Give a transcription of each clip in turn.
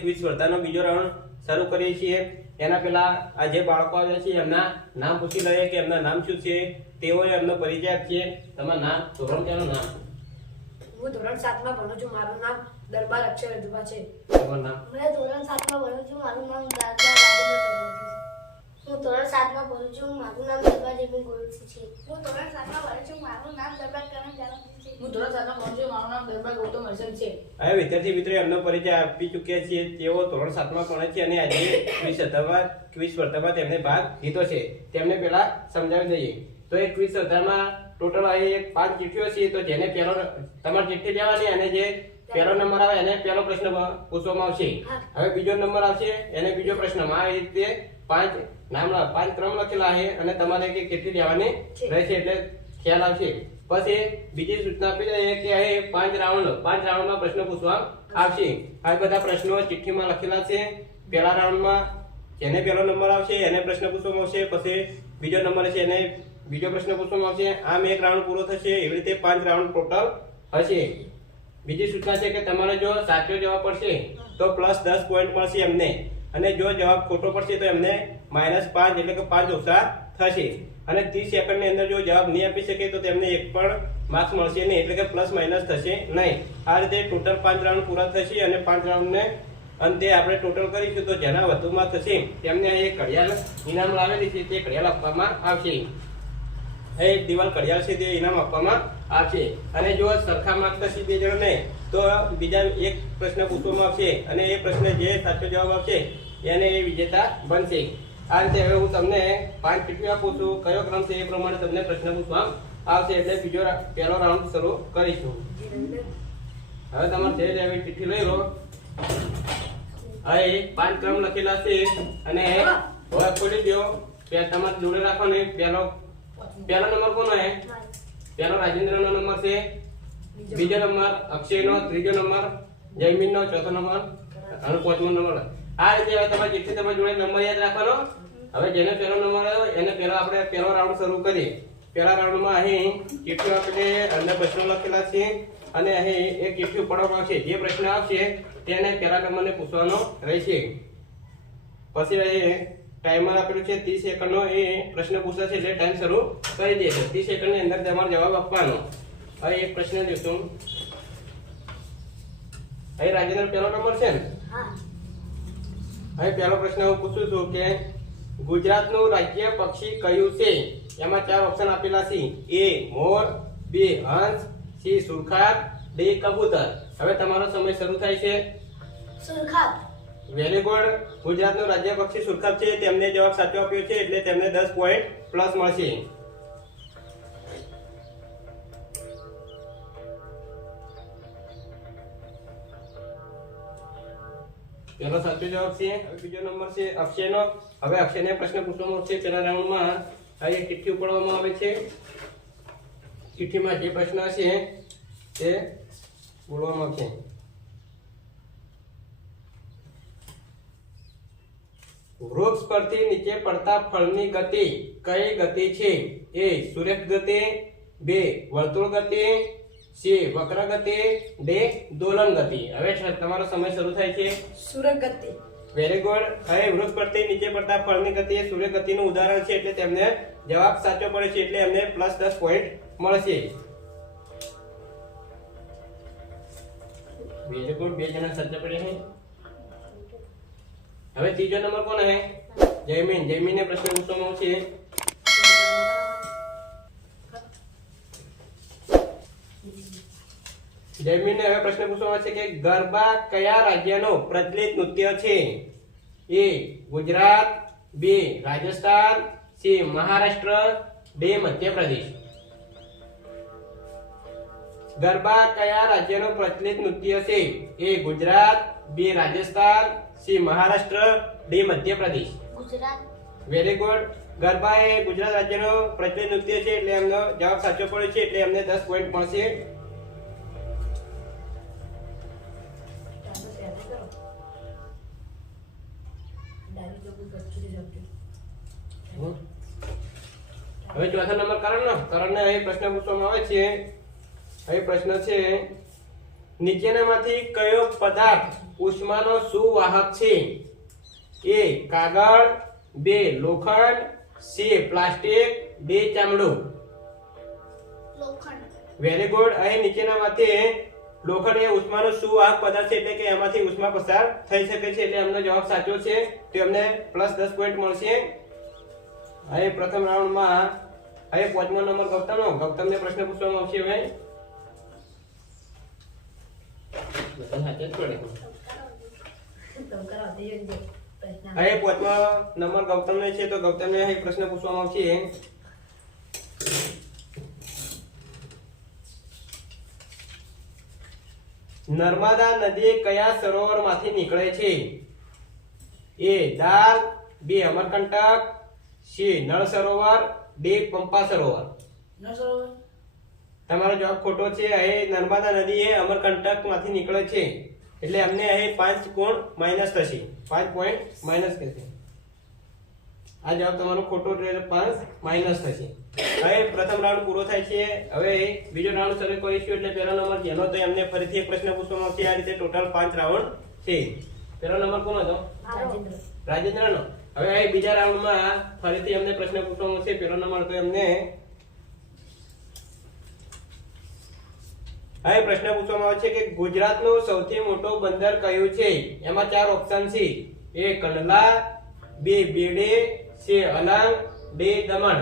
Quiz સ્પર્ધાનો બીજો round શરૂ કરીએ છીએ। એના પહેલા આ જે બાળકો આવ્યા છે એમના નામ પૂછી લઈએ કે એમના નામ શું છે, તેઓએ એમનો પરિચય આપીએ। તમારું નામ, ધોરણ ક્યાંનું નામ? હું ધોરણ 7 માં ભણું છું। મારું નામ દરબાર અક્ષર રજવા છે। તમારું નામ? मैं ધોરણ 7 માં ભણું છું। મારું નામ દાદા રાજેન્દ્ર પ્રજાપતિ છે। હું ધોરણ 7 માં ભણું છું। મારું નામ દરબાર જેમી ગોળસી છે। હું ધોરણ 7 માં ભણું છું। મારું નામ દરબાર કરણ જાનકી છે। હું ધોરણ 7 માં ભણું છું। મારું નામ દરબાર ગૌતમ હર્ષદ છે। હવે વિદ્યાર્થી મિત્રો એમનો પરિચય આપી ચૂક્યા છીએ। તેઓ ધોરણ 7 માં ભણે છે અને આજે ક્વિઝ સ્પર્ધામાં તેમને ભાગ લીધો છે। તેમને પહેલા સમજાવી દઈએ તો એક ક્વિઝ સ્પર્ધામાં ટોટલ અહીં 5 ચિઠ્ઠીઓ છે। તો જેને પહેલો તમારે ચિઠ્ઠી લેવાની અને જે પહેલો નંબર આવે એને પહેલો પ્રશ્ન પૂછવામાં આવશે। હવે બીજો નંબર આવશે એને બીજો પ્રશ્ન। આ રીતે 5 ક્રમ લખેલા છે અને તમારે એક ચિઠ્ઠી લેવાની રહેશે એટલે ખ્યાલ આવશે। પછી બીજી સૂચના આપી દઈએ કે અહીં 5 રાઉન્ડમાં પ્રશ્ન પૂછવામાં આવશે। આ બધા પ્રશ્નો ચિઠ્ઠીમાં લખેલા છે। પહેલા રાઉન્ડમાં જેને પહેલો નંબર આવશે એને પ્રશ્ન પૂછવામાં આવશે, પછી બીજો નંબર છે એને બીજો પ્રશ્ન પૂછવામાં આવશે। આમ એક રાઉન્ડ પૂરો થશે। એવી રીતે 5 રાઉન્ડ ટોટલ હશે। બીજી સૂચના છે કે તમારે જો સાચો જવાબ પડશે તો +10 પોઈન્ટ મળશે એમને, અને જો જવાબ ખોટો પડશે તો એમને -5 એટલે કે 5 ઓછા થશે। અને 30 સેકન્ડની અંદર જો જવાબ નહીં આપી શકે તો તેમને એક પણ માર્ક્સ મળશે નહીં, એટલે કે પ્લસ માઇનસ થશે નહીં। આ રીતે ટોટલ 5 રાઉન્ડ પૂરા થશે અને 5 રાઉન્ડને અંતે આપણે ટોટલ કરીશું તો જેના વધુમાં થશે તેમને એક ઘડિયાળ ઇનામ લાવેલી છે તે ઘડિયાળ આપવામાં આવશે। એક દિવાલ ઘડિયાળ છે તે ઇનામ આપવામાં આવશે। અને જો સરખા માર્ક થશે બે જણને તો બીજા એક પ્રશ્ન પૂછવામાં આવશે અને એ પ્રશ્ન જે સાચો જવાબ આપશે એને એ વિજેતા બનશે। આ રીતે હવે હું તમને 5 ચિઠ્ઠીઓ આપું છું, કયો ક્રમ છે એ પ્રમાણે તમને પ્રશ્ન પૂછવામાં આવશે એટલે પહેલો રાઉન્ડ શરૂ કરીશું। હવે તમારે જે એવી ચિઠ્ઠી લઈ લો। અહીં 5 ક્રમ લખેલા છે અને હવે ખોલી દો। તમારે જોડે રાખવાનો। પહેલો નંબર કોનો છે? પહેલો રાજેન્દ્રનો નંબર છે, બીજો નંબર અક્ષયનો, ત્રીજો નંબર જયમીનનો, ચોથો નંબર અને પાંચમો નંબર। આ રીતે હવે તમારી ચિઠ્ઠી તમારી જોડે નંબર યાદ રાખવાનો। હવે જેને પહેલો નંબર આવ્યો એને પહેલા આપણે પહેલો રાઉન્ડ શરૂ કરીએ। પહેલા રાઉન્ડમાં અહીં ચિઠ્ઠી આપણે અંદર પ્રશ્નો લખેલા છે અને અહીં એક ચિઠ્ઠી ઉપાડવામાં આવશે। જે પ્રશ્ન આવશે તેને પહેલા નંબરને પૂછવાનો રહેશે। પછી અહીં ટાઈમર આપેલું છે 30 સેકન્ડનો, એ પ્રશ્ન પૂછાશે એટલે ટાઈમ શરૂ કરી દેશે। 30 સેકન્ડની અંદર તમારે જવાબ આપવાનો। હવે એક પ્રશ્ન જોઈશું। અહીં રાજેન્દ્ર પહેલો નંબર છે ને? હા। હવે પહેલો પ્રશ્ન હું પૂછું છું કે ગુજરાતનું રાજ્ય પક્ષી કયું છે? એમાં 4 ઓપ્શન આપેલા છે। A more, B Hansa, C સુરખાબ, D કબૂતર। હવે તમારો સમય શરૂ થાય છે। સુરખાબ। Very good. ગુજરાતનું રાજ્ય પક્ષી સુરખાબ છે। તેમને જવાબ સાચો આપ્યો છે એટલે તેમને 10 પોઈન્ટ પ્લસ મળશે। પહેલો સાચો જવાબ છે। હવે બીજો નંબર છે અક્ષયનો। હવે અક્ષયને પ્રશ્ન પૂછવામાં આવશે। પહેલા રાઉન્ડમાં આ એક ચિઠ્ઠી ઉપાડવામાં આવે છે। ચિઠ્ઠીમાં જે પ્રશ્ન હશે તે બોલવામાં આવશે। વૃક્ષ પરથી નીચે પડતા ફળની ગતિ કઈ ગતિ છે? A સુરેખ ગતિ, B વર્તુળ ગતિ, C વક્ર ગતિ, D દોલન ગતિ। હવે તમારો સમય શરૂ થાય છે। સુરત ગતિ। Very good. હવે વૃક્ષ પરથી નીચે પડતા ફળની ગતિ એ સૂર્ય ગતિનું ઉદાહરણ છે એટલે તેમને જવાબ સાચો પડે છે એટલે એમને +10 પોઈન્ટ મળશે। Very good. બે જણા સાચા પડે છે। હવે ત્રીજો નંબર કોનો છે? જયમીનને પ્રશ્ન પૂછવામાં આવશે। જયમીનને હવે પ્રશ્ન પૂછવામાં આવશે કે ગરબા કયા રાજ્યનો પ્રચલિત નૃત્ય છે? A Gujarat, B Rajasthan, C Maharashtra, D Madhya Pradesh. Garba કયા રાજ્યનો પ્રચલિત નૃત્ય છે? A Gujarat, B Rajasthan, C Maharashtra, D Madhya Pradesh. Gujarat. Very good. Garba એ ગુજરાત રાજ્યનો પ્રચલિત નૃત્ય છે એટલે એમનો જવાબ સાચો પડે છે એટલે એમને 10 પોઈન્ટ મળશે। હવે ચોથા નંબર કરણને અહીં પ્રશ્ન પૂછવામાં આવે છે। અહીં પ્રશ્ન છે નીચેનામાંથી કયો પદાર્થ ઉષ્માનો સુવાહક છે? એ કાગળ, બે લોખંડ, સી પ્લાસ્ટિક, ડી ચામડું. લોખંડ. Very good. અહીં નીચેનામાંથી લોખંડ એ ઉષ્માનો સુવાહક પદાર્થ છે, એટલે કે એમાંથી ઉષ્મા પસાર થઈ શકે છે, એટલે એમનો જવાબ સાચો છે. તો એમને +10 પોઈન્ટ મળશે. અહીં પ્રથમ રાઉન્ડમાં અહીં 5મો નંબર ગૌતમને પ્રશ્ન પૂછવામાં આવશે. હવે બધા સાચા જ પડે. અહીં 5મો નંબર ગૌતમને છે, તો ગૌતમને અહીં પ્રશ્ન પૂછવામાં આવશે. નર્મદા નદી કયા સરોવરમાંથી નીકળે છે? એ દાલ, બી અમરકંટક, સી નળ સરોવર, ડી પંપા સરોવર. તમારો જવાબ ખોટો છે. અહીં નર્મદા નદી એ અમરકંટક માંથી નીકળે છે, એટલે અમને અહીં 5 ગુણ માઈનસ થશે. 5 પોઈન્ટ માઈનસ થશે. આ જવાબ તમારો ખોટો છે, 5 માઈનસ થશે. હવે પ્રથમ રાઉન્ડ પૂરો થાય છે. હવે બીજો રાઉન્ડ શરૂ કરીશું, એટલે પહેલો નંબર જેનો તો એમને ફરીથી એક પ્રશ્ન પૂછવામાં આવશે. આ રીતે ટોટલ 5 રાઉન્ડ છે. પહેલો નંબર કોનો હતો? રાજેન્દ્રનો. હવે અહીં બીજા રાઉન્ડમાં ફરીથી એમને પ્રશ્ન પૂછવામાં આવશે. પહેલો નંબર તો એમને હવે પ્રશ્ન પૂછવામાં આવે છે કે ગુજરાતનું સૌથી મોટું બંદર કયું છે? એમાં 4 ઓપ્શન છે. એ કંડલા, બી બેડે, સી અલાંગ, ડી દમણ.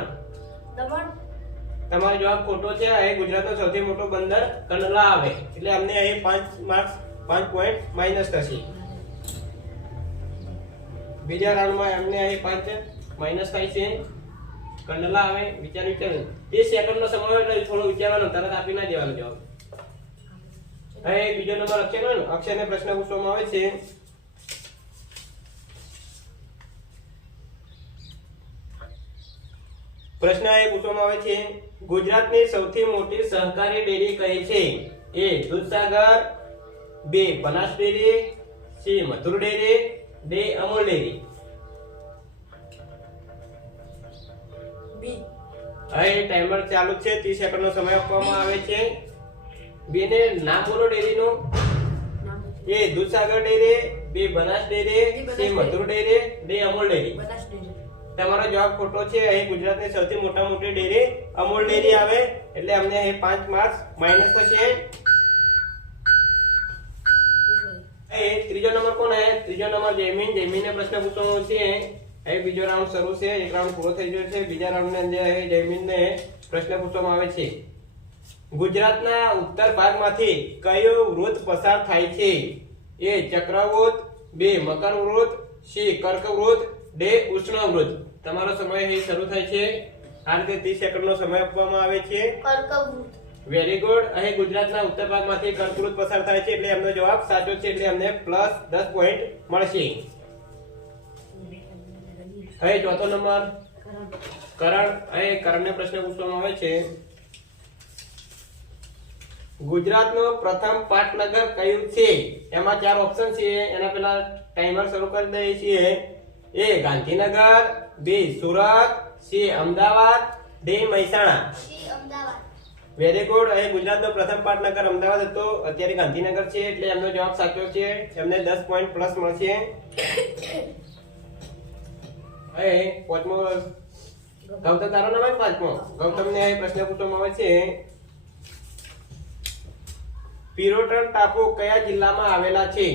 તમારો જવાબ ખોટો છે. અહીં ગુજરાતનું સૌથી મોટું બંદર કંડલા આવે, એટલે અમને અહીં 5 માર્ક્સ 5 પોઈન્ટ માઈનસ થશે. બીજા રાઉન્ડમાં અમને અહીં 5 માઈનસ થાય છે. કંડલા આવે. વિચાર 30 સેકન્ડનો સમય હોય એટલે થોડું વિચારવાનું, તરત આપી ના દેવાનો જવાબ. હવે બીજો નંબર અક્ષયને પ્રશ્ન પૂછવામાં આવે છે. પ્રશ્ન એ પૂછવામાં આવે છે, ગુજરાતની સૌથી મોટી સહકારી ડેરી કઈ છે? A Dudhsagar, B Banas dairy, C Mathur dairy, D Amul dairy. હવે ટાઈમર ચાલુ છે. 30 સેકન્ડનો સમય આપવામાં આવે છે. બી ને નામ બોલો ડેરીનું. A Dudhsagar dairy, B Banas dairy, C Mathur dairy, D Amul dairy. તમારો જવાબ ખોટો છે. અહીં ગુજરાતની સૌથી મોટી ડેરી અમૂલ ડેરી આવે, એટલે અમને અહીં 5 માર્ક્સ માઈનસ થશે. ત્રીજો નંબર કોણ હે? ત્રીજો નંબર જયમીનને પ્રશ્ન પૂછવાનો છે. અહીં બીજો રાઉન્ડ શરૂ છે. એક રાઉન્ડ પૂરો થઈ ગયો છે. બીજા રાઉન્ડની અંદર જયમીનને પ્રશ્ન પૂછવામાં આવે છે. ગુજરાતના ઉત્તર ભાગમાંથી કયો વૃત્ત પસાર થાય છે? એ ચક્રવૃત્ત, બી મકર વૃત્ત, સી કર્ક વૃત્ત, ડી ઉષ્ણ વૃત્ત. તમારો સમય અહીં શરૂ થાય છે. આ રીતે 30 સેકન્ડનો સમય આપવામાં આવે છે. કર્કવૃત્ત. Very good. અહીં ગુજરાતના ઉત્તર ભાગમાંથી કર્કવૃત્ત પસાર થાય છે, એટલે એમનો જવાબ સાચો છે, એટલે અમને +10 પોઈન્ટ મળશે. હવે ચોથો નંબર કરણ. અહીં કરણને પ્રશ્ન પૂછવામાં આવે છે, ગુજરાતનું પ્રથમ પાટનગર કયું છે? એમાં 4 ઓપ્શન છે. એના પહેલા ટાઈમર શરૂ કરી દઈએ છીએ. A Gandhinagar, B Surat, C Ahmedabad, D Mehsana. C Ahmedabad. Very good. અહીં ગુજરાતનો પ્રથમ પાટનગર અમદાવાદ હતો, અત્યારે ગાંધીનગર છે, એટલે એમનો જવાબ સાચો છે. એમને 10 પોઈન્ટ પ્લસ મળશે. અહીં પાંચમો ગૌતમ, તારો નામ છે પાંચમો. ગૌતમને અહીં પ્રશ્ન પૂછવામાં આવે છે, પિરોટન ટાપુ કયા જિલ્લામાં આવેલા છે?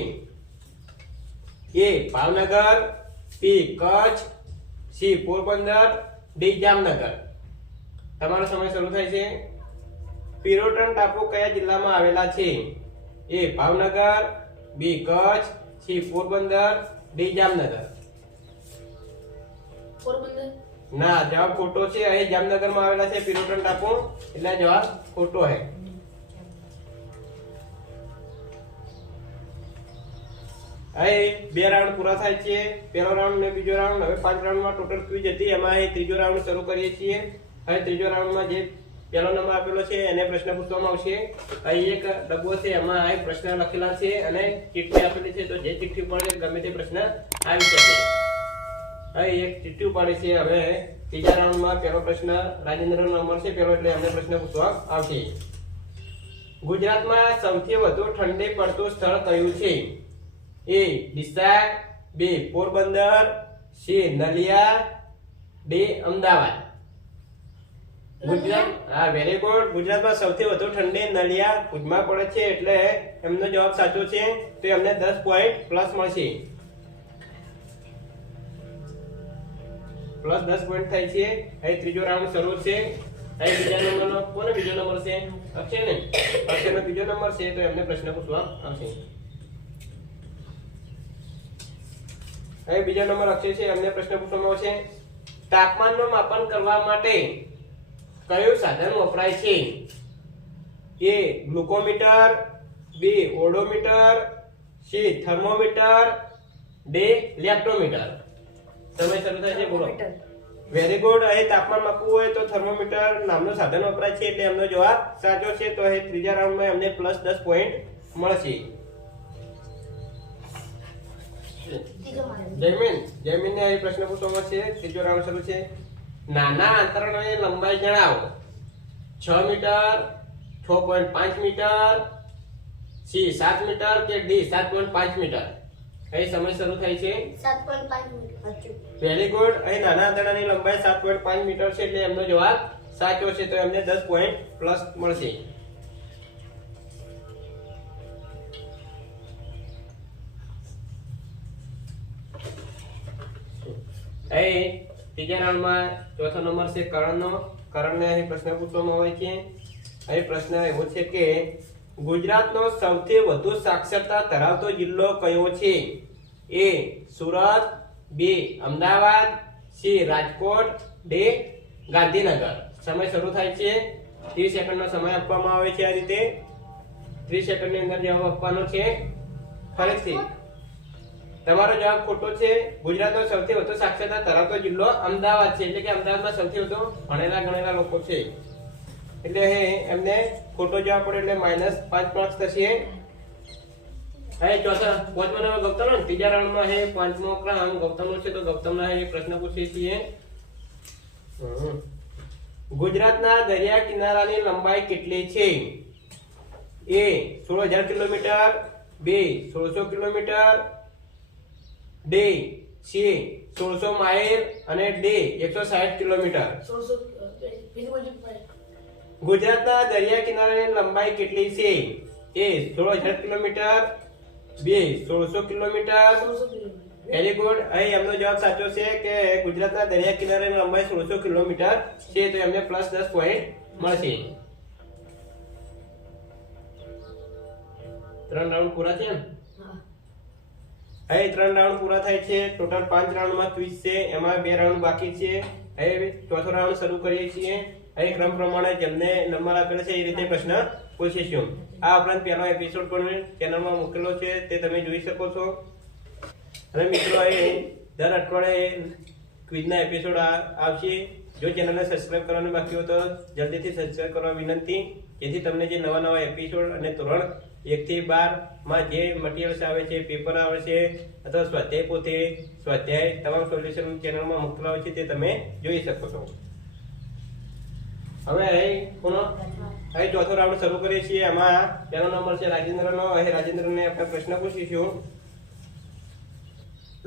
એ ભાવનગર, બી કચ્છ, સી પોરબંદર, ડી જામનગર. તમારો સમય શરૂ થાય છે. પિરોટન ટાપુ કયા જિલ્લામાં આવેલા છે? એ ભાવનગર, બી કચ્છ, સી પોરબંદર, ડી જામનગર. ના, જવાબ ખોટો છે. અહીં જામનગરમાં આવેલા છે પિરોટન ટાપુ, એટલે જવાબ ખોટો છે. અહીં 2 રાઉન્ડ પૂરા થાય છે. પહેલો રાઉન્ડ ને બીજો રાઉન્ડ. હવે 5 રાઉન્ડમાં ટોટલ ક્વિઝ હતી, એમાં અહીં ત્રીજો રાઉન્ડ શરૂ કરીએ છીએ. હવે ત્રીજો રાઉન્ડમાં જે પહેલો નંબર આપેલો છે એને પ્રશ્ન પૂછવામાં આવશે. અહીં એક ડબ્બો છે, એમાં અહીં પ્રશ્ન લખેલા છે અને ચિઠ્ઠી આપેલી છે, તો જે ચિઠ્ઠી પડે ગમે તે પ્રશ્ન આવી શકે. અહીં એક ચિઠ્ઠી ઉપાડી છે. હવે ત્રીજા રાઉન્ડમાં પહેલો પ્રશ્ન રાજેન્દ્રનો નંબર છે પહેલો, એટલે એમને પ્રશ્ન પૂછવા આવશે. ગુજરાતમાં સૌથી વધુ ઠંડી પડતું સ્થળ કયું છે? A Deesa, B Porbandar, C Naliya, D Ahmedabad. Gujarat, હા વેરી ગુડ. ગુજરાતમાં સૌથી વધુ ઠંડી નલિયા ભુજમાં પડે છે એટલે એમનો જવાબ સાચો છે. તો એમને 10 પોઈન્ટ પ્લસ મળશે. પ્લસ 10 પોઈન્ટ થાય છે. અહીં ત્રીજો રાઉન્ડ શરૂ છે. અહીં બીજા નંબરનો કોનો બીજો નંબર છે? અક્ષય ને. અક્ષયનો બીજો નંબર છે તો એમને પ્રશ્ન પૂછવા આવશે. અહીં બીજો નંબર અક્ષય છે, એમને પ્રશ્ન પૂછવામાં આવશે. તાપમાનનું માપન કરવા માટે કયું સાધન વપરાય છે? A glucometer, B odometer, C thermometer, D લેક્ટોમીટર. સમય શરૂ થાય છે, બોલો. Very good. અહીં તાપમાન માપવું હોય તો થર્મોમીટર નામનું સાધન વપરાય છે એટલે એમનો જવાબ સાચો છે. તો અહીં ત્રીજા રાઉન્ડમાં એમને પ્લસ 10 પોઈન્ટ મળશે. જયમીનને અહીં પ્રશ્ન પૂછવામાં છે. ત્રીજો રાઉન્ડ શરૂ છે. નાના અંતરાળની લંબાઈ જણાવો. 6 મીટર, 6.5 મીટર, C 7 મીટર કે D 7.5 મીટર. અહીં સમય શરૂ થાય છે. 7.5 મીટર. Very good. અહીં નાના આંતરડાની લંબાઈ 7.5 મીટર છે એટલે એમનો જવાબ સાચો છે. તો એમને 10 પોઈન્ટ પ્લસ મળશે. અહીં ત્રીજા રાઉન્ડમાં ચોથો નંબર છે કરણનો. કરણને અહીં પ્રશ્ન પૂછવામાં આવે છે. અહીં પ્રશ્ન એવો છે કે ગુજરાતનો સૌથી વધુ સાક્ષરતા ધરાવતો જિલ્લો કયો છે? A Surat, B Ahmedabad, C Rajkot, D Gandhinagar. સમય શરૂ થાય છે. 30 સેકન્ડનો સમય આપવામાં આવે છે. આ રીતે 30 સેકન્ડની અંદર જવાબ આપવાનો છે. ફરીથી તમારો જવાબ ખોટો છે. ગુજરાતનો સૌથી વધુ સાક્ષરતા ધરાવતો જિલ્લો અમદાવાદ છે. એટલે કે અમદાવાદમાં સૌથી વધુ ભણેલા ગણેલા લોકો છે. એટલે એમને ખોટો જવાબ પડે એટલે -5 માર્ક્સ થશે. ચોથા પાંચમા નંબર ગૌતમ. ત્રીજા રાઉન્ડમાં પાંચમો ક્રમ ગૌતમનો છે. તો ગૌતમના પ્રશ્ન પૂછીએ છીએ. ગુજરાતના દરિયા કિનારાની લંબાઈ કેટલી છે? A 16,000 kilometre, B 1600 kilometre, D C 1600 mile અને D 160 કિલોમીટર. ગુજરાતના દરિયા કિનારાની લંબાઈ કેટલી છે? A 16,000 kilometre, B 1600 kilometre. Very good. અહીં એમનો જવાબ સાચો છે કે ગુજરાતના દરિયા કિનારાની લંબાઈ 1600 કિલોમીટર છે. તો એમને પ્લસ 10 પોઈન્ટ મળશે. 3 રાઉન્ડ પૂરા થયા ને? અહીં 3 રાઉન્ડ પૂરા થાય છે. ટોટલ 5 રાઉન્ડમાં ક્વિઝ છે. એમાં 2 રાઉન્ડ બાકી છે. હવે ચોથો રાઉન્ડ શરૂ કરીએ છીએ. અહીં ક્રમ પ્રમાણે જેમને નંબર આપેલો છે એ રીતે પ્રશ્ન પૂછીશું. આ ઉપરાંત પહેલો એપિસોડ પણ ચેનલમાં મૂકેલો છે, તે તમે જોઈ શકો છો. અને મિત્રો અહીં દર અઠવાડિયે ક્વિઝના એપિસોડ આવશે. જો ચેનલને સબસ્ક્રાઇબ કરવાનું બાકી હોય તો જલ્દીથી સબસ્ક્રાઇબ કરવા વિનંતી, જેથી તમને જે નવા નવા એપિસોડ અને ધોરણ 1 થી 12 માં જે મટીરિયલ્સ આવે છે, પેપર આવે છે અથવા સ્વાધ્યાય પોથી, સ્વાધ્યાય તમામ સોલ્યુશન ચેનલમાં મૂકેલા હોય છે, તે તમે જોઈ શકો છો. હવે અહીં ચોથો રાઉન્ડ શરૂ કરીએ છીએ. એમાં પહેલો નંબર છે રાજેન્દ્રનો. અહીં રાજેન્દ્રને આપણે પ્રશ્ન પૂછીશું.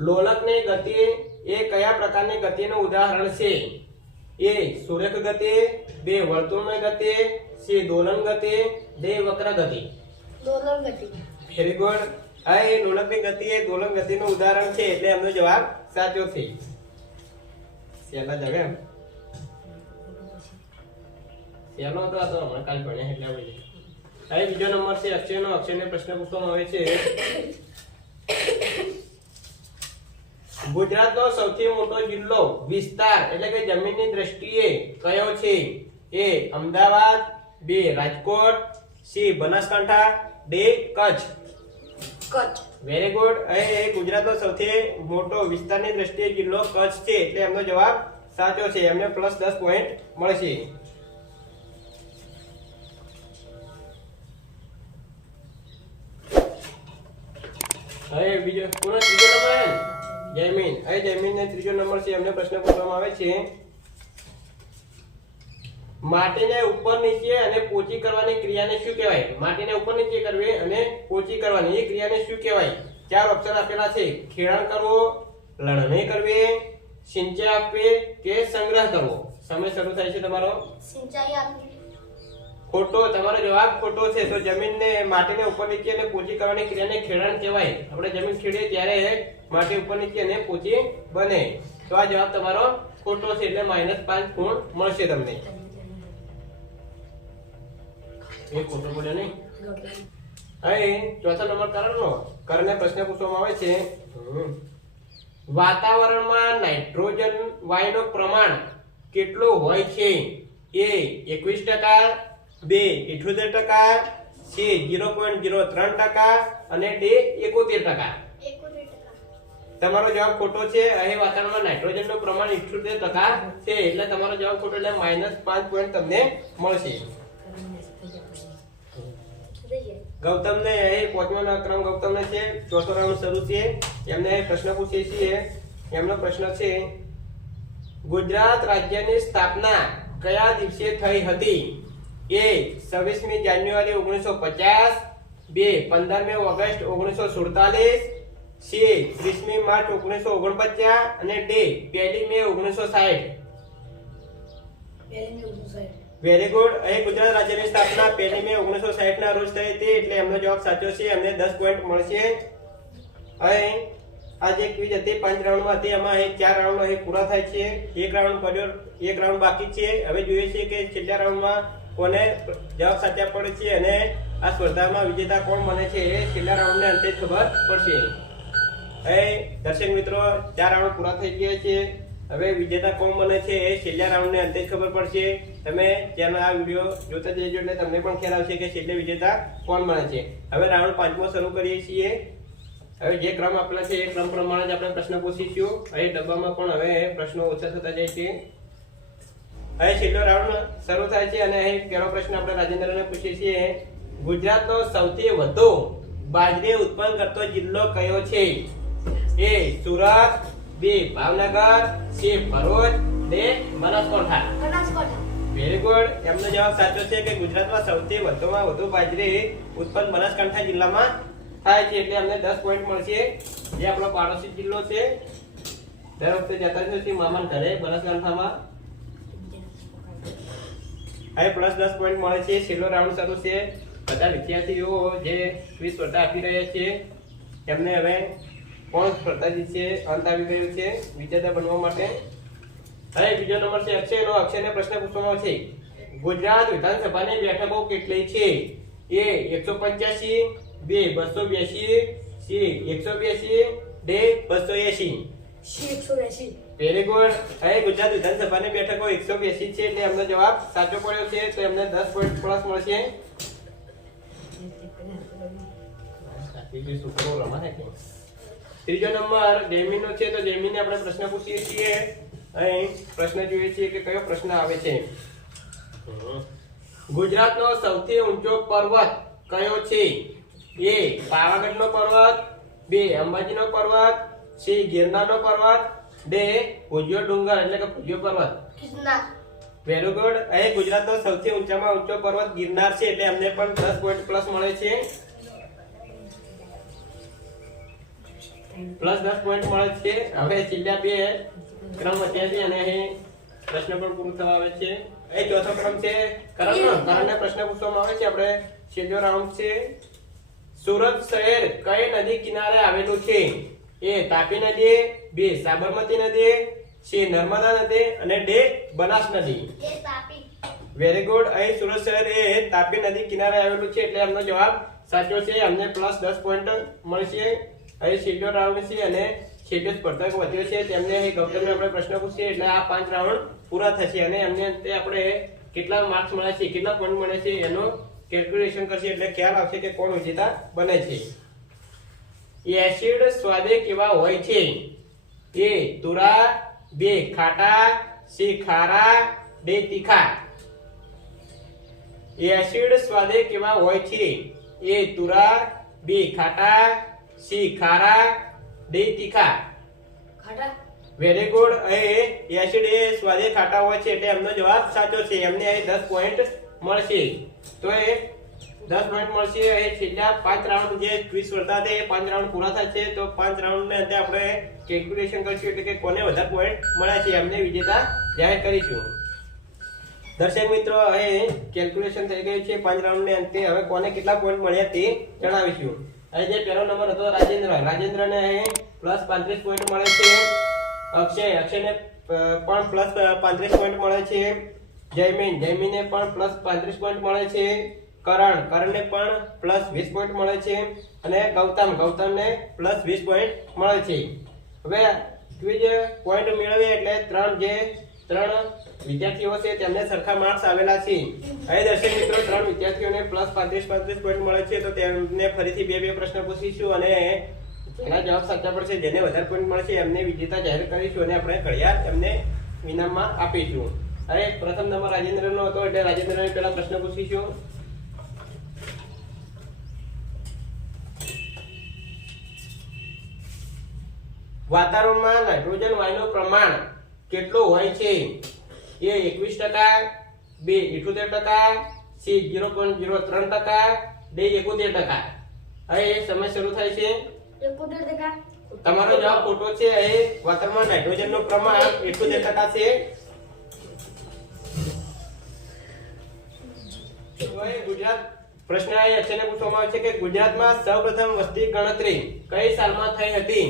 લોલકની ગતિ એ કયા પ્રકારની ગતિનું ઉદાહરણ છે? A સુરેખ ગતિ, B વર્તુળમય ગતિ, C દોલન ગતિ, D વક્ર ગતિ. દોલન ગતિ. Very good. અહીં લોલકની ગતિ એ દોલન ગતિનું ઉદાહરણ છે એટલે એમનો જવાબ સાચો છે. સેલા જવે એમ સેલો તો આ તો હમણાં કાલ ભણ્યા એટલે આવડી જાય. અહીં બીજો નંબર છે અક્ષયનો. અક્ષયને પ્રશ્ન પૂછવામાં આવે છે. ગુજરાતનો સૌથી મોટો જિલ્લો વિસ્તાર એટલે કે જમીનની દ્રષ્ટિએ કયો છે? A Ahmedabad, B Rajkot, C Banaskantha, D Kutch. Kutch. Very good. અહીં ગુજરાતનો સૌથી મોટો વિસ્તારની દ્રષ્ટિએ જિલ્લો કચ્છ છે એટલે એમનો જવાબ સાચો છે. એમને પ્લસ 10 પોઈન્ટ મળશે. હવે બીજો કોનો ત્રીજો નંબર છે? જયમીન. અહીં જયમીનને ત્રીજો નંબર છે. એમને પ્રશ્ન પૂછવામાં આવે છે. માટીને ઉપર નીચે અને પોચી કરવાની ક્રિયાને શું કહેવાય? માટીને ઉપર નીચે કરવી અને પોચી કરવાની એ ક્રિયાને શું કહેવાય? 4 ઓપ્શન આપેલા છે. ખેડાણ કરવો, લણણી કરવી, સિંચાઈ આપવી કે સંગ્રહ કરવો. સમય શરૂ થાય છે તમારો. સિંચાઈ આપવી. ખોટો. તમારો જવાબ ખોટો છે. તો જમીનને માટીને ઉપર નીચે અને પોચી કરવાની ક્રિયાને ખેડાણ કહેવાય. આપણે જમીન ખેડીએ ત્યારે માટી ઉપર નીચે અને પોચી બને. તો આ જવાબ તમારો ખોટો છે, એટલે -5 ગુણ મળશે તમને. એ ખોટો બોલ્યો નહીં. હવે ચોથા નંબર કરણને પ્રશ્ન પૂછવામાં આવે છે. વાતાવરણમાં નાઇટ્રોજન વાયુનું પ્રમાણ કેટલું હોય છે? A 21%, B 78%, C 0.03% અને D 71%. 71%. તમારો જવાબ ખોટો છે. અહીં વાતાવરણમાં નાઇટ્રોજનનું પ્રમાણ 78% છે, એટલે તમારો જવાબ ખોટો, એટલે -5 પોઈન્ટ તમને મળશે. ગૌતમને અહીં 5મો ક્રમ ગૌતમને છે. ચોથો રાઉન્ડ શરૂ છે. એમને પ્રશ્ન પૂછીએ છીએ. એમનો પ્રશ્ન છે, ગુજરાત રાજ્યની સ્થાપના કયા દિવસે થઈ હતી? A 26મી જાન્યુઆરી 1950, B 15મી ઓગસ્ટ 1947, C 30મી માર્ચ 1949 અને D 1લી મે 1960. Very good. અહીં ગુજરાત રાજ્યની સ્થાપના 1લી મે 1960 ના રોજ થઈ હતી, એટલે એમનો જવાબ સાચો છે. એમને 10 પોઈન્ટ મળશે. અહીં આ જે ક્વિઝ હતી 5 રાઉન્ડમાં હતી, એમાં અહીં 4 રાઉન્ડ અહીં પૂરા થાય છે. એક રાઉન્ડ પડ્યો, એક રાઉન્ડ બાકી છે. હવે જોઈએ છીએ કે છેલ્લા રાઉન્ડમાં કોને જવાબ સાચા પડે છે અને આ સ્પર્ધામાં વિજેતા કોણ બને છે એ છેલ્લા રાઉન્ડને અંતે જ ખબર પડશે. અહીં દર્શક મિત્રો 4 રાઉન્ડ પૂરા થઈ ગયા છે. હવે વિજેતા કોણ બને છે એ છેલ્લા રાઉન્ડને અંતે જ ખબર પડશે. તમે ચેનલ આ વિડિયો જોતા જજો, એટલે તમને પણ ખ્યાલ આવશે કે છેલ્લે વિજેતા કોણ બને છે. હવે રાઉન્ડ 5મો શરૂ કરીએ છીએ. હવે જે ક્રમ આપેલા છે એ ક્રમ પ્રમાણે જ આપણે પ્રશ્ન પૂછીશું. અહીં ડબ્બામાં પણ હવે પ્રશ્નો ઓછા થતા જાય છે. હવે છેલ્લો રાઉન્ડ શરૂ થાય છે અને અહીં પહેલો પ્રશ્ન આપણે રાજેન્દ્રને પૂછીએ છીએ. ગુજરાતનો સૌથી વધુ બાજરી ઉત્પન્ન કરતો જિલ્લો કયો છે? A Surat, B Bhavnagar, C Bharuch, D Banaskantha. Very good. એમનો જવાબ સાચો છે કે ગુજરાતમાં સૌથી વધુમાં વધુ બાજરી ઉત્પન્ન બનાસકાંઠા જિલ્લામાં થાય છે, એટલે અમને 10 પોઈન્ટ મળશે. જે આપણો પાડોશી જિલ્લો છે. દર વખતે જતા જઈએ મામાના ઘરે બનાસકાંઠામાં. હવે +10 પોઈન્ટ મળે છે. છેલ્લો રાઉન્ડ શરૂ છે. બધા વિદ્યાર્થીઓ જે ક્વિઝ સ્પર્ધા આપી રહ્યા છે એમને હવે કોણ સ્પર્ધા જીતશે અંત આવી ગયો છે વિજેતા બનવા માટે. હવે બીજો નંબર છે અક્ષયનો. અક્ષયને પ્રશ્ન પૂછવામાં છે, ગુજરાત વિધાનસભાની બેઠકો કેટલી છે? A 185, B 282, C 182, D 280. Very good. હવે ગુજરાત વિધાનસભાની બેઠકો 182 છે, એટલે એમનો જવાબ સાચો પડ્યો છે, તો એમને 10 પોઈન્ટ પ્લસ મળશે. ત્રીજો નંબર જેમીનો છે. તો જેમીને આપણે પ્રશ્ન પૂછીએ છીએ. અહીં પ્રશ્ન જોઈએ છીએ કે કયો પ્રશ્ન આવે છે. ગુજરાતનો સૌથી ઊંચો પર્વત કયો છે? A પાવાગઢનો પર્વત, B અંબાજીનો પર્વત, C ગિરનારનો પર્વત, D ભુજિયો ડુંગર એટલે કે ભુજિયો પર્વત. Very good. અહીં ગુજરાતનો સૌથી ઊંચામાં ઊંચો પર્વત ગિરનાર છે, એટલે અમને પણ 10 પોઈન્ટ પ્લસ મળે છે. +10 પોઈન્ટ મળે છે. હવે છેલ્લા 2 ક્રમ વધ્યા છે અને અહીં પ્રશ્ન પણ પૂરું થવા આવે છે. અહીં ચોથો ક્રમ છે કરણને પ્રશ્ન પૂછવામાં આવે છે. આપણે છેલ્લો રાઉન્ડ છે. સુરત શહેર કઈ નદી કિનારે આવેલું છે? A તાપી નદી, B સાબરમતી નદી, C નર્મદા નદી અને D બનાસ નદી. Very good. અહીં સુરત શહેર એ તાપી નદી કિનારે આવેલું છે, એટલે એમનો જવાબ સાચો છે. અમને +10 પોઈન્ટ મળશે. અહીં છેલ્લો રાઉન્ડ છે અને છેલ્લો સ્પર્ધક વધ્યો છે તેમને અહીં ગૌતમને આપણે પ્રશ્ન પૂછીએ, એટલે આ 5 રાઉન્ડ પૂરા થશે અને એમને અંતે આપણે કેટલા માર્ક્સ મળ્યા છે, કેટલા પોઈન્ટ મળે છે એનો કેલ્ક્યુલેશન કરશે, એટલે ખ્યાલ આવશે કે કોણ વિજેતા બને છે. એસિડ સ્વાદે કેવા હોય છે? A તુરા, B ખાટા, C ખારા, D તીખા. એસિડ સ્વાદે કેવા હોય છે? A તુરા, B ખાટા, C ખારા, D તીખા. Very good. અહીં એસિડ એ સ્વાદે ખાટા હોય છે એટલે એમનો જવાબ સાચો છે. એમને અહીં 10 પોઈન્ટ મળશે. તો એ 10 પોઈન્ટ મળશે. અહીં છેલ્લા 5 રાઉન્ડ જે ક્વિઝ સ્પર્ધા છે એ 5 રાઉન્ડ પૂરા થાય છે. તો 5 રાઉન્ડ ને અંતે આપણે કેલ્ક્યુલેશન કરીશું એટલે કે કોને વધારે પોઈન્ટ મળ્યા છે એમને વિજેતા જાહેર કરીશું. દર્શક મિત્રો, અહીં કેલ્ક્યુલેશન થઈ ગયું છે 5 રાઉન્ડ ને અંતે. હવે કોને કેટલા પોઈન્ટ મળ્યા તે જણાવીશું. અહીં જે પહેલો નંબર હતો રાજેન્દ્રને અહીં +35 પોઈન્ટ મળે છે. અક્ષયને પણ +35 પોઈન્ટ મળે છે. જયમીને પણ +35 પોઈન્ટ મળે છે. કરણને પણ +20 પોઈન્ટ મળે છે. અને ગૌતમને +20 પોઈન્ટ મળે છે. હવે ક્વિઝ પોઈન્ટ મેળવ્યા એટલે ત્રણ વિદ્યાર્થીઓ છે તેમને સરખા માર્ક્સ આવેલા છે. હવે દર્શક મિત્રો, 3 વિદ્યાર્થીઓને +35 પોઈન્ટ મળે છે. તો તેમને ફરીથી બે પ્રશ્ન પૂછીશું અને એના જવાબ સાચા પડશે. જેને વધારે પોઈન્ટ મળશે એમને વિજેતા જાહેર કરીશું અને આપણે ઘડિયાળ એમને ઇનામમાં આપીશું. હવે પ્રથમ નંબર રાજેન્દ્રનો હતો એટલે રાજેન્દ્રને પહેલા પ્રશ્ન પૂછીશું. વાતાવરણમાં નાઇટ્રોજન વાયુનું પ્રમાણ કેટલું હોય છે? A 21%, B 78%, C 0.03%, D 71%. હવે સમય શરૂ થાય છે. 71%. તમારો જવાબ ખોટો છે. અહીં વાતાવરણમાં નાઇટ્રોજનનું પ્રમાણ 78% છે. ગુજરાત પ્રશ્ન અહીં અક્ષયને પૂછવામાં આવે છે કે ગુજરાતમાં સૌપ્રથમ વસ્તી ગણતરી કઈ સાલમાં થઈ હતી?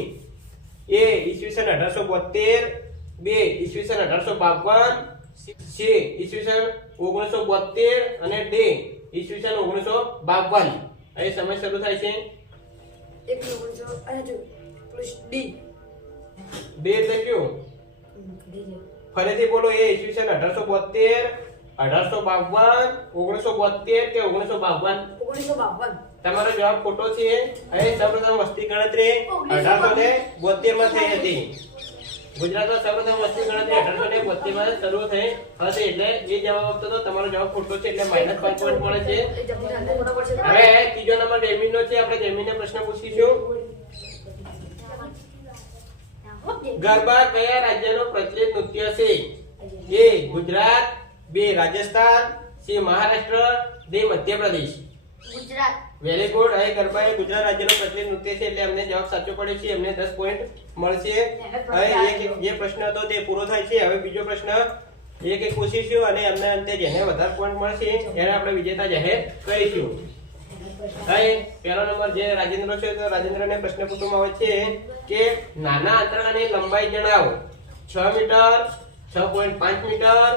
A ઈસવીસન 1872, B ઈસવીસન 1852, C ઈસવીસન 1972 અને D ઈસવીસન 1952. અહીં સમય શરૂ થાય છે. 1 D એટલે કયું? ફરીથી બોલો. A ઈસવીસન 1872, 1852, 1972 કે 1952? 1952. તમારો જવાબ ખોટો છે. અહીં સૌપ્રથમ વસ્તી ગણતરી 1872 માં થઈ હતી. ગુજરાતમાં સૌપ્રથમ વસ્તી ગણતરી 1872 માં શરૂ થઈ હતી એટલે એ જવાબ હતો. તો તમારો જવાબ ખોટો છે એટલે -5 પોઈન્ટ મળે છે. હવે ત્રીજો નંબર જયમીનનો છે. આપણે જયમીનને પ્રશ્ન પૂછીશું. ગરબા કયા રાજ્યનું પ્રચલિત નૃત્ય છે? A Gujarat, B Rajasthan, C Maharashtra, D Madhya Pradesh. Gujarat. Very good. અહીં ગરબા એ ગુજરાત રાજ્યનું પ્રચલિત નૃત્ય છે એટલે અમને જવાબ સાચો પડે છે. એમને 10 પોઈન્ટ મળશે. હવે જે પ્રશ્ન હતો તે પૂરો થાય છે. હવે બીજો પ્રશ્ન એક પૂછીશું અને એમને અંતે જેને વધારે પોઈન્ટ મળશે એને આપણે વિજેતા જાહેર કરીશું. અહીં પહેલો નંબર જે રાજેન્દ્ર છે તો રાજેન્દ્રને પ્રશ્ન પૂછવામાં આવે છે કે નાના આંતરડાની લંબાઈ જણાવો. 6 મીટર, 6.5 મીટર,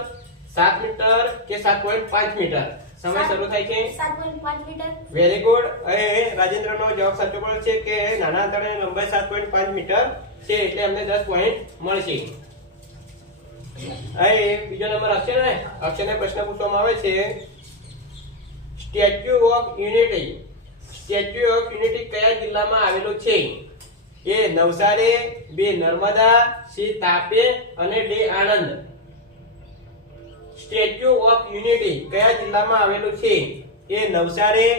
7 મીટર કે 7.5 મીટર. સમય શરૂ થાય છે. 7.5 મીટર. Very good. અહીં રાજેન્દ્રનો જવાબ સાચો પડે છે કે નાના આંતરડાની લંબાઈ 7.5 મીટર છે એટલે અમને 10 પોઈન્ટ મળશે. અહીં બીજો નંબર અક્ષયને પ્રશ્ન પૂછવામાં આવે છે સ્ટેચ્યુ ઓફ યુનિટી કયા જિલ્લામાં આવેલું છે? A Navsari, B Narmada, C Tapi અને D Anand. Statue of unity કયા જિલ્લામાં આવેલું છે? A Navsari,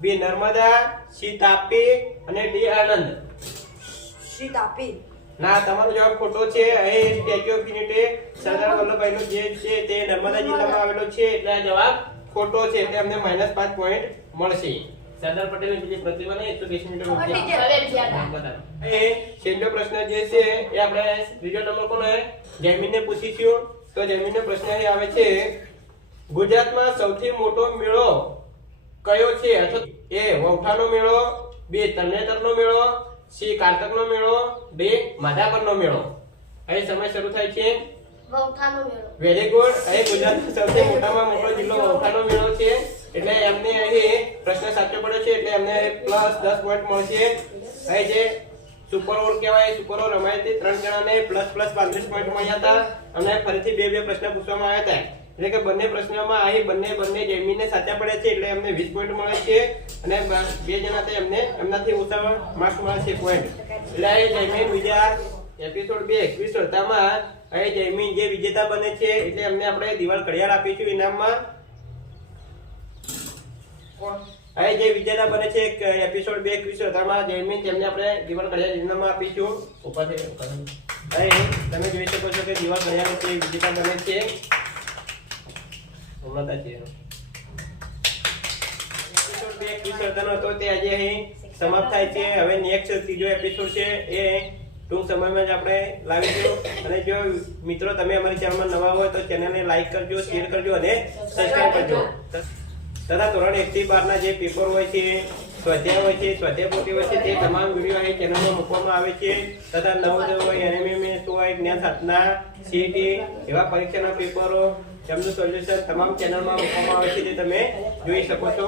B Narmada, C Tapi અને D આણંદ. તાપી. ના, તમારો જવાબ ખોટો છે. અહીં સ્ટેચ્યુ ઓફ યુનિટી સરદાર વલ્લભભાઈનું જે છે તે નર્મદા જિલ્લામાં આવેલો છે એટલે આ જવાબ ખોટો છે એટલે અમને -5 પોઈન્ટ મળશે. સરદાર પટેલની બીજી પ્રતિમા ને 120 મીટર ઊંચી. એ છેલ્લો પ્રશ્ન જે છે એ આપણે ત્રીજો નંબર કોને જયમીનને પૂછીશું. તો જયમીનનો પ્રશ્ન અહીં આવે છે ગુજરાતમાં સૌથી મોટો મેળો કયો છે? અથવા A વૌઠાનો મેળો, B તરણેતરનો મેળો, C કારતકનો મેળો, D માધાપરનો મેળો. અહીં સમય શરૂ થાય છે. વૌઠાનો મેળો. Very good. અહીં ગુજરાતનો સૌથી મોટામાં મોટો જિલ્લો વૌઠાનો મેળો છે એટલે એમને અહીં પ્રશ્ન સાચો પડે છે એટલે એમને +10 પોઈન્ટ મળશે. અહીં જે સુપર ઓવર કહેવાય સુપર ઓવર રમાય તે 3 જણાને +35 પોઈન્ટ મળ્યા હતા અને ફરીથી બે પ્રશ્ન પૂછવામાં આવ્યા હતા એટલે કે બંને પ્રશ્નોમાં અહીં બંને જયમીનને સાચા પડે છે એટલે એમને 20 પોઈન્ટ મળે છે અને બે જણા તે એમનાથી ઓછા માર્ક્સ મળે છે પોઈન્ટ. એટલે અહીં જયમીન બીજા એપિસોડ 2 ક્વિઝ સ્પર્ધામાં અહીં જયમીન જે વિજેતા બને છે એટલે એમને આપણે દિવાલ ઘડિયાળ આપીશું ઇનામમાં. અહીં જે વિજેતા બને છે એપિસોડ 2 ક્વિઝ સ્પર્ધામાં જયમીન તેમને આપણે દિવાલ ઘડિયાળ ઇનામમાં આપીશું. ઉપરથી અહીં તમે જોઈ શકો છો કે દીવા ગણ્યા છે વિજેતા બને છે હમણાં છે એપિસોડ 2 ક્વિઝ સ્પર્ધાનો હતો તે આજે અહીં સમાપ્ત થાય છે. હવે નેક્સ્ટ ત્રીજો એપિસોડ છે એ ટૂંક સમયમાં જ આપણે લાવીશું. અને જો મિત્રો તમે અમારી ચેનલમાં નવા હોય તો ચેનલને લાઈક કરજો, શેર કરજો અને સબસ્ક્રાઇબ કરજો. તથા ધોરણ 1 થી 12 ના જે પેપર હોય છે, સ્વાધ્યાય હોય છે, સ્વાધ્યાય પોથી હોય છે, તે તમામ વિડીયો અહીં ચેનલમાં મૂકવામાં આવે છે. તથા નવોદય હોય, NMMS હોય, જ્ઞાન સાધના, CET એવા પરીક્ષાના પેપરો, તેમનું સોલ્યુશન તમામ ચેનલમાં મૂકવામાં આવે છે, જે તમે જોઈ શકો છો.